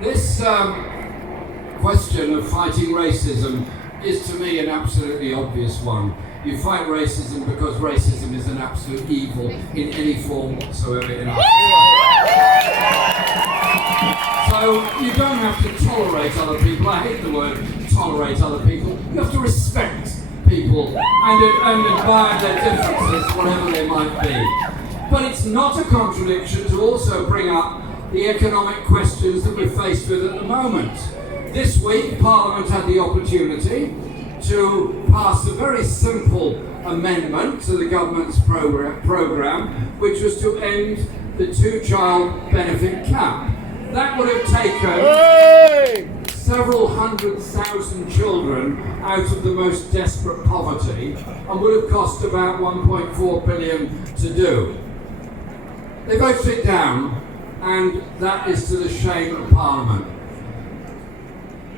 This question of fighting racism is to me an absolutely obvious one. You fight racism because racism is an absolute evil in any form whatsoever in our society. So you don't have to tolerate other people. I hate the word tolerate other people. You have to respect people and admire their differences, whatever they might be. But it's not a contradiction to also bring up the economic questions that we're faced with at the moment. This week, Parliament had the opportunity to pass a very simple amendment to the government's programme, which was to end the two-child benefit cap. That would have taken several 100,000 children out of the most desperate poverty and would have cost about 1.4 billion to do. They voted it down, and that is to the shame of Parliament.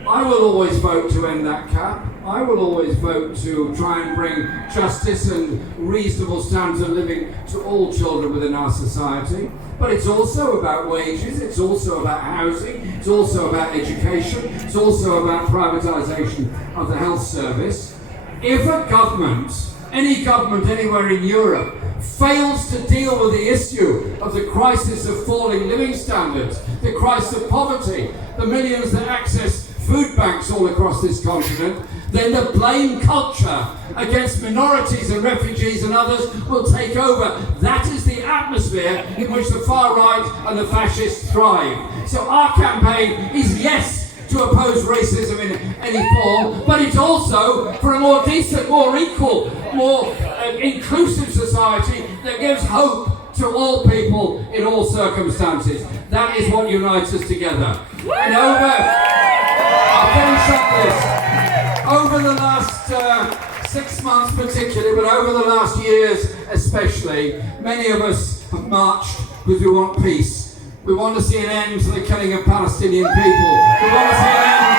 I will always vote to end that cap. I will always vote to try and bring justice and reasonable standards of living to all children within our society. But it's also about wages, it's also about housing, it's also about education, it's also about privatisation of the health service. If a government, any government anywhere in Europe, fails to deal with the issue of the crisis of falling living standards, the crisis of poverty, the millions that access food banks all across this continent, then the blame culture against minorities and refugees and others will take over. That is the atmosphere in which the far right and the fascists thrive. So our campaign is yes to oppose racism in any form, but it's also for a more decent, more equal, more inclusive society that gives hope to all people in all circumstances. That is what unites us together. And I'll finish up this. Over the last 6 months particularly, but over the last years especially, many of us have marched because we want peace. We want to see an end to the killing of Palestinian people. We want to see an end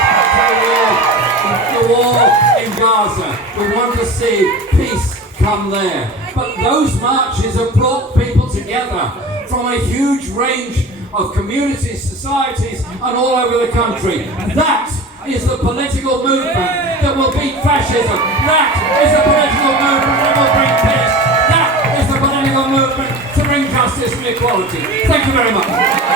to the war in Gaza. We want to see peace come there. But those marches have brought people together from a huge range of communities, societies, and all over the country. That is the political movement that will beat fascism. That is the political movement that will bring peace. That is the political movement to bring justice and equality. Thank you very much.